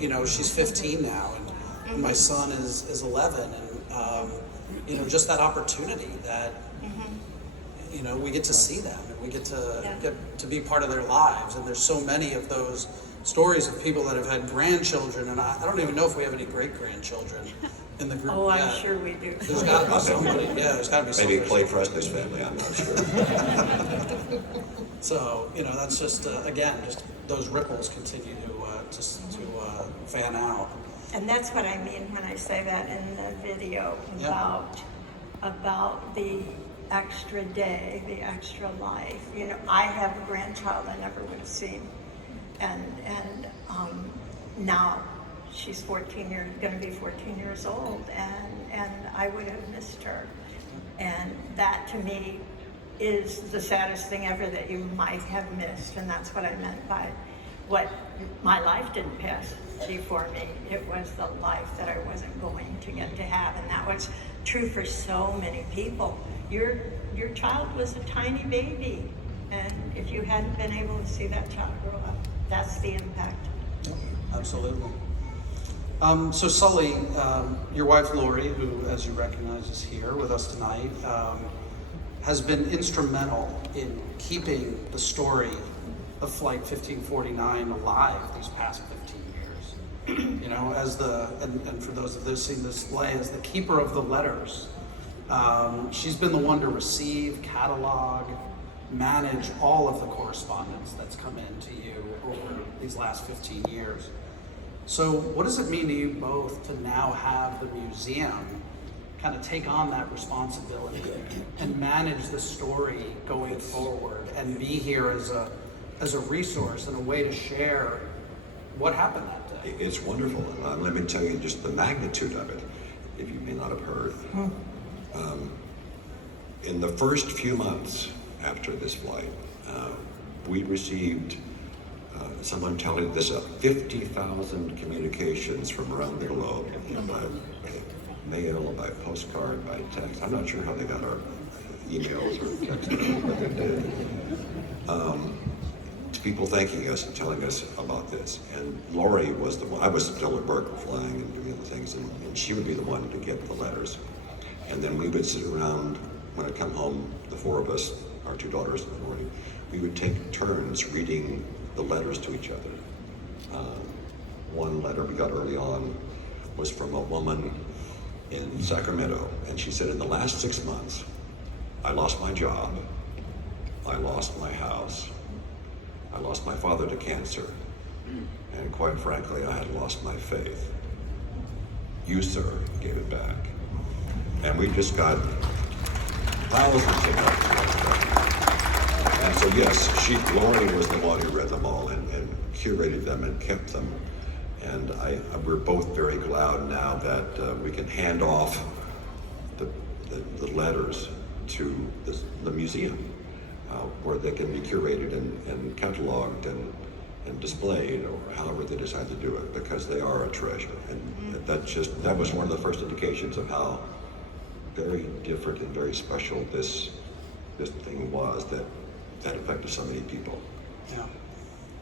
you know, she's 15 now, and my son is 11, and you know, just that opportunity that you know, we get to see them, and we get to be part of their lives. And there's so many of those stories of people that have had grandchildren, and I don't even know if we have any great-grandchildren in the group. Oh, I'm sure we do. There's got to be somebody. Yeah, there's got to be somebody. Maybe Clay Presley's family, I'm not sure. So, you know, that's just, again, just those ripples continue to fan out. And that's what I mean when I say that in the video about the extra day, the extra life. You know, I have a grandchild I never would have seen, and now she's going to be 14 years old, and I would have missed her. And that to me is the saddest thing ever, that you might have missed. And that's what I meant by what my life didn't pass before me. It was the life that I wasn't going to get to have. And that was true for so many people. Your child was a tiny baby, and if you hadn't been able to see that child grow up, that's the impact. Yep, absolutely. So Sully, your wife Lori, who, as you recognize, is here with us tonight, has been instrumental in keeping the story of Flight 1549 alive these past 15 years. You know, as and for those of those seeing this display, as the keeper of the letters. She's been the one to receive, catalog, manage all of the correspondence that's come in to you over these last 15 years. So what does it mean to you both to now have the museum kind of take on that responsibility and manage the story going forward and be here as a resource and a way to share what happened that day? It's wonderful. Let me tell you just the magnitude of it, if you may not have heard. In the first few months after this flight, we received, someone telling this, 50,000 communications from around the globe, by mail, by postcard, by text. I'm not sure how they got our emails or text, but they did. People thanking us and telling us about this. And Lori was the one. I was still at Berkeley flying and doing the things, and she would be the one to get the letters. And then we would sit around, when I'd come home, the four of us, our two daughters in the morning, we would take turns reading the letters to each other. One letter we got early on was from a woman in Sacramento, and she said, in the last 6 months, I lost my job, I lost my house, I lost my father to cancer, and quite frankly, I had lost my faith. You, sir, gave it back. And we just got thousands of letters. And so yes, Lori was the one who read them all and curated them and kept them. And we're both very glad now that we can hand off the letters to the museum, where they can be curated and cataloged and displayed, or however they decide to do it, because they are a treasure. And that was one of the first indications of how very different and very special this thing was that affected so many people. Yeah.